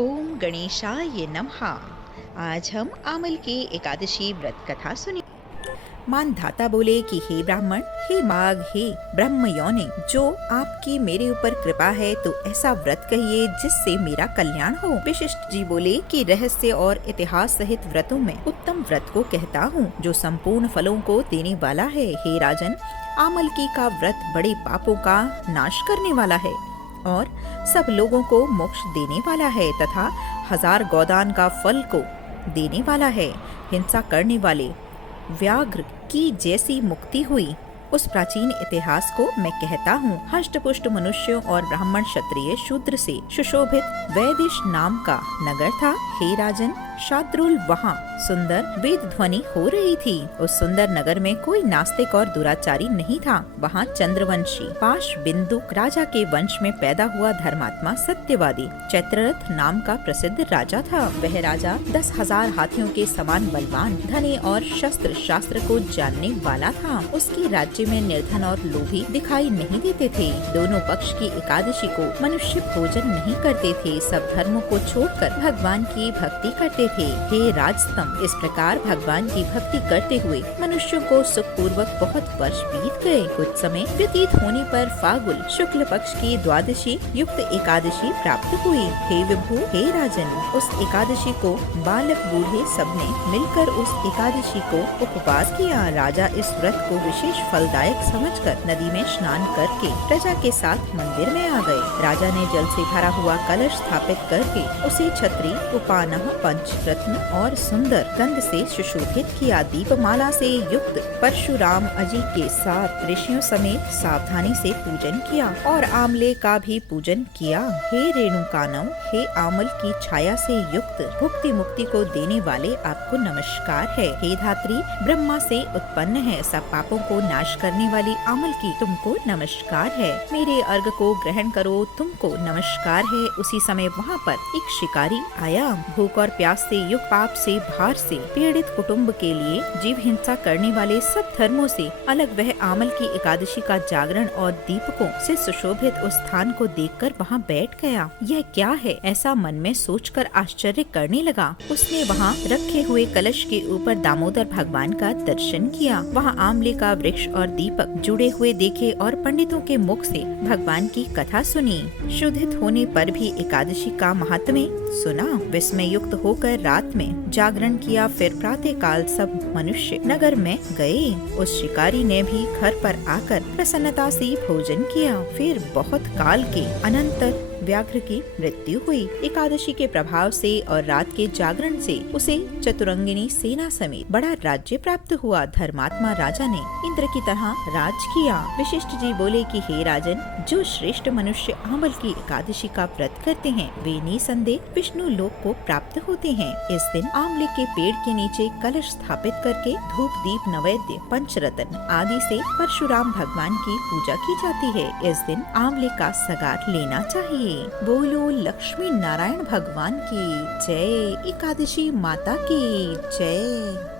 ओम गणेशाय नमः। आज हम आमल की एकादशी व्रत कथा सुनी। मानधाता बोले कि हे ब्राह्मण, हे माघ, हे ब्रह्म योनि, जो आपकी मेरे ऊपर कृपा है तो ऐसा व्रत कहिए जिससे मेरा कल्याण हो। विशिष्ट जी बोले कि रहस्य और इतिहास सहित व्रतों में उत्तम व्रत को कहता हूँ जो संपूर्ण फलों को देने वाला है। हे राजन, आमल की का व्रत बड़े पापों का नाश करने वाला है और सब लोगों को मोक्ष देने वाला है तथा 1000 गोदान का फल को देने वाला है। हिंसा करने वाले व्याघ्र की जैसी मुक्ति हुई, उस प्राचीन इतिहास को मैं कहता हूँ। हष्ट पुष्ट मनुष्यों और ब्राह्मण क्षत्रिय शूद्र से सुशोभित वैदिश नाम का नगर था। हे राजन, शाद्रुल वहाँ सुंदर वेद ध्वनि हो रही थी। उस सुंदर नगर में कोई नास्तिक और दुराचारी नहीं था। वहाँ चंद्रवंशी पाश बिंदु राजा के वंश में पैदा हुआ धर्मात्मा सत्यवादी चैत्ररथ नाम का प्रसिद्ध राजा था। वह राजा 10,000 हाथियों के समान बलवान, धनी और शस्त्र शास्त्र को जानने वाला था। उसके राज्य में निर्धन और लोभी दिखाई नहीं देते थे। दोनों पक्ष की एकादशी को मनुष्य भोजन नहीं करते थे, सब धर्मों को छोड़कर भगवान की भक्ति करते थे। हे राजस्तम, इस प्रकार भगवान की भक्ति करते हुए मनुष्यों को सुख पूर्वक बहुत वर्ष बीत गए। कुछ समय व्यतीत होने पर फागुन शुक्ल पक्ष की द्वादशी युक्त एकादशी प्राप्त हुई। हे विभु, हे राजन, उस एकादशी को बालक बूढ़े सबने मिलकर उस एकादशी को उपवास किया। राजा इस व्रत को विशेष फलदायक समझकर नदी में स्नान करके प्रजा के साथ मंदिर में आ गए। राजा ने जल से भरा हुआ कलश स्थापित करके उसे छत्री, उपानह, पंचरत्न और सुंदर गंध से सुशोभित किया। दीपमाला से युक्त परशुराम अजी के साथ ऋषियों समेत सावधानी से पूजन किया और आमले का भी पूजन किया। हे रेणुकानव, हे आमल की छाया से युक्त भुक्ति मुक्ति को देने वाले आपको नमस्कार है। हे धात्री, ब्रह्मा से उत्पन्न है, सब पापों को नाश करने वाली आमल की तुमको नमस्कार है। मेरे अर्घ को ग्रहण करो, तुमको नमस्कार है। उसी समय वहाँ पर एक शिकारी आया। भूख और प्यास से युक्त, पाप से, भार से पीड़ित कुटुंब के लिए, जीव हिंसा करने वाले सब धर्मों से अलग वह आमल की एकादशी का जागरण और दीपकों से सुशोभित उस स्थान को देखकर वहाँ बैठ गया। यह क्या है, ऐसा मन में सोचकर आश्चर्य करने लगा। उसने वहाँ रखे हुए कलश के ऊपर दामोदर भगवान का दर्शन किया। वहाँ आमले का वृक्ष और दीपक जुड़े हुए देखे और पंडितों के मुख से भगवान की कथा सुनी। शुद्धित होने पर भी एकादशी का महात्म्य सुना। विस्मय युक्त होकर रात में जागरण किया। फिर प्रातः काल सब मनुष्य नगर में गए। उस शिकारी ने भी घर पर आकर प्रसन्नता से भोजन किया। फिर बहुत काल के अनंतर व्याघ्र की मृत्यु हुई। एकादशी के प्रभाव से और रात के जागरण से उसे चतुरंगिनी सेना समेत बड़ा राज्य प्राप्त हुआ। धर्मात्मा राजा ने इंद्र की तरह राज किया। विशिष्ट जी बोले कि हे राजन, जो श्रेष्ठ मनुष्य आमल की एकादशी का व्रत करते हैं वे निसंदेह विष्णु लोक को प्राप्त होते हैं। इस दिन आमले के पेड़ के नीचे कलश स्थापित करके धूप, दीप, नैवेद्य, पंचरत्न आदि से परशुराम भगवान की पूजा की जाती है। इस दिन आमले का सगार लेना चाहिए। बोलो लक्ष्मी नारायण भगवान की जय। एकादशी माता की जय।